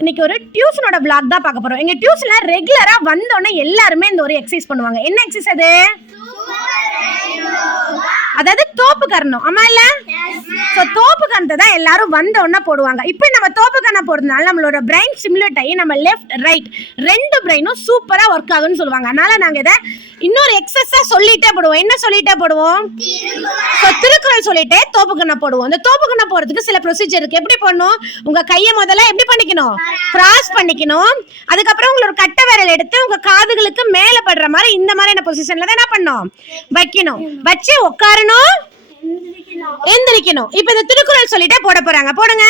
இன்னைக்கு ஒரு டியூஷனோட விளாக் தான் பார்க்க போறோம். எங்க டியூஷன்ல ரெகுலரா வந்தோடனே எல்லாருமே இந்த ஒரு எக்ஸசைஸ் பண்ணுவாங்க. என்ன எக்ஸசைஸ் அது? அதாவது தோப்பு கரணம். ஆமா இல்ல? சோ தோப்பு கரணத்தை தான் எல்லாரும் வந்த உடனே போடுவாங்க. இப்போ நம்ம தோப்பு கரணம் போடுறதுனால நம்மளோட பிரெயின் ஸ்டிமுலேட் ஆகி நம்ம லெஃப்ட் ரைட் ரெண்டு பிரெயினும் சூப்பரா ஒர்க் ஆகும்னு சொல்லுவாங்க. அதனால நாங்க இதை இன்னொரு எக்ஸசைஸா சொல்லிட்டே போடுவோம். என்ன சொல்லிட்டே போடுவோம்? திருக்குறள் சொல்லிட்டே தோப்பு கரணம் போடுவோம். இந்த தோப்பு கரணம் போடுறதுக்கு சில ப்ரொசீஜர் இருக்கு. எப்படி பண்ணணும்? உங்க கையை முதல்ல எப்படி பண்ணிக்கணும்? கிராஸ் பண்ணிக்கணும். அதுக்கப்புறம் உங்களோட கட்டை விரல் எடுத்து உங்க காதுகளுக்கு மேல படுற மாதிரி இந்த மாதிரியான பொசிஷன்ல தான் என்ன பண்ணணும்? வைக்கணும். வச்சு உட்காரணும், எந்திரிக்கணும். இப்ப இந்த திருக்குறள் சொல்லிட்டே போட போறாங்க. போடுங்க.